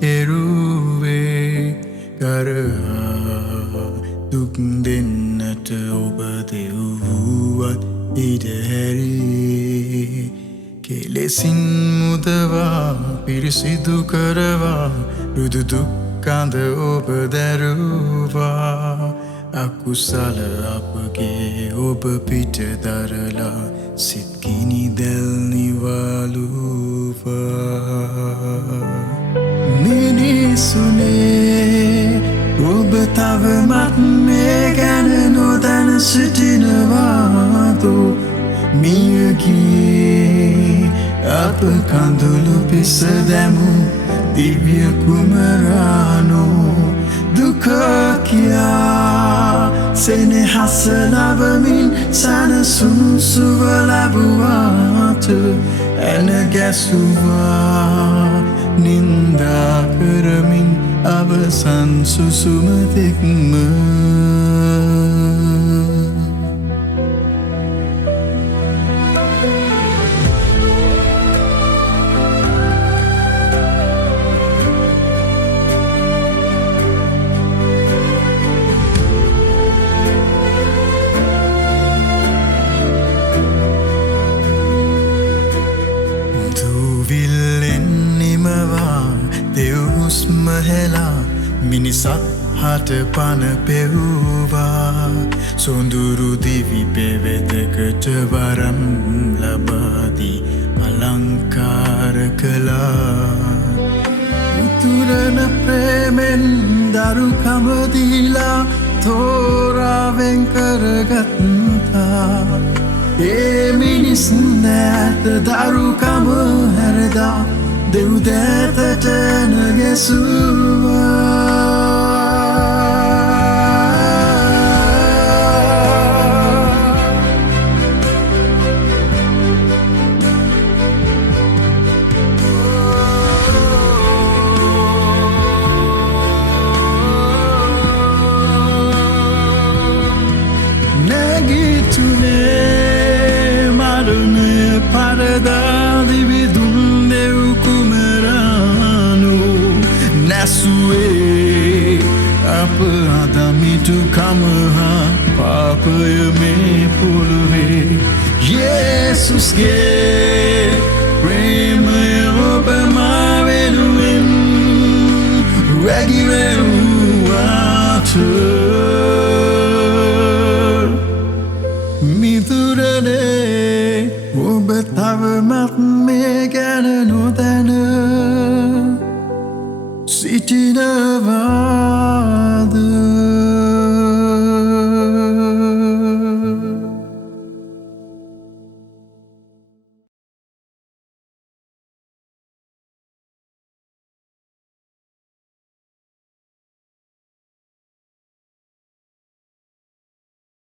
කෙරුවේ කරහා දුක් දෙන්නට ඔබ දෙව්වත් ඉඩ හැරී කෙලෙසින් මුදවා පිරිසිදු කරවා රුදු දුක් කඳ ඔබ දැරුවා අකුසල අපගේ ඔබ පිට දරලා සිත් ගිනි දැල් නිවාලුවා මිනිසුනේ ඔබ තවමත් මේ ගැන නොදැන සිටිනවාදු මියගියේ අප කඳුළු පිස දැමු දිව්‍ය කුමරානෝ දුක කියා සෙනෙහස ලබමින් සැනසුම් සුව ලැබුවාට ඇන ගැසුවා නින්දා කරමින් අවසන් සුසුම තෙක්ම මහෙලා මිනිසත් හට පන පෙව්වා සොඳුරු දිවි පෙවෙතකට වරම් ලබාදී අලංකාර කළා උතුරන ප්‍රේමෙන් දරුකමදීලා තෝරාවෙන් කරගත්තා ඒ මිනිස් නැත දරුකම හැරදා දෙව්දෑතට නැගැසුවා නැගිටුනේ මරුණය පරදා දිවිදුන් දෙව් නැසුවේ අප අදමිටුකම හා පාපය මේ පොළොවේ යේසුස්ගේ ප්‍රේමය ඔබ මා වෙනුවෙන් වැගිරෙව්වාට මිතුරනේ ඔබ තවමත් මේ ගැන නොදැන සිටිනවා